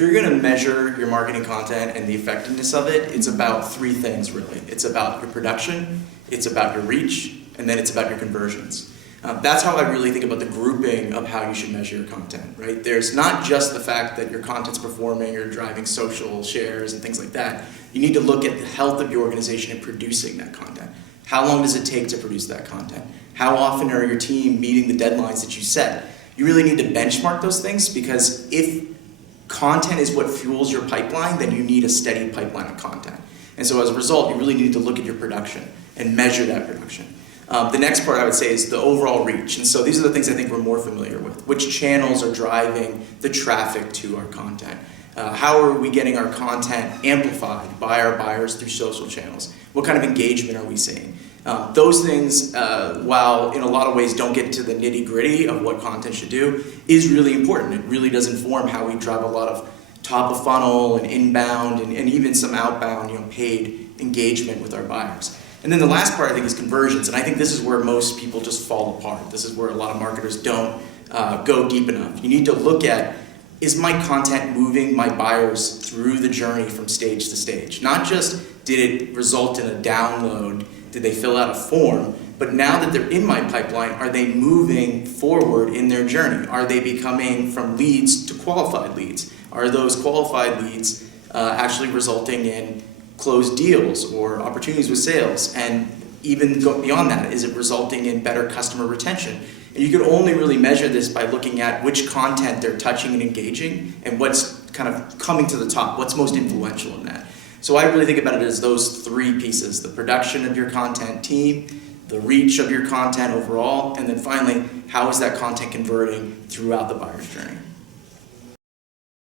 you're going to measure your marketing content and the effectiveness of it, it's about three things really. It's about your production, it's about your reach, and then it's about your conversions. That's how I really think about the grouping of how you should measure your content, right? There's not just the fact that your content's performing or driving social shares and things like that. You need to look at the health of your organization in producing that content. How long does it take to produce that content? How often are your team meeting the deadlines that you set? You really need to benchmark those things, because if content is what fuels your pipeline, then you need a steady pipeline of content. And so as a result, you really need to look at your production and measure that production. The next part I would say is the overall reach. And so these are the things I think we're more familiar with. Which channels are driving the traffic to our content? How are we getting our content amplified by our buyers through social channels? What kind of engagement are we seeing? Those things, while in a lot of ways don't get to the nitty-gritty of what content should do, is really important. It really does inform how we drive a lot of top of funnel and inbound and even some outbound, paid engagement with our buyers. And then the last part I think is conversions, and I think this is where most people just fall apart. This is where a lot of marketers don't go deep enough. You need to look at, is my content moving my buyers through the journey from stage to stage? Not just did it result in a download, did they fill out a form, but now that they're in my pipeline, are they moving forward in their journey? Are they becoming from leads to qualified leads? Are those qualified leads actually resulting in closed deals or opportunities with sales? And even go beyond that, is it resulting in better customer retention? And you can only really measure this by looking at which content they're touching and engaging and what's kind of coming to the top, what's most influential in that. So I really think about it as those three pieces: the production of your content team, the reach of your content overall, and then finally, how is that content converting throughout the buyer's journey?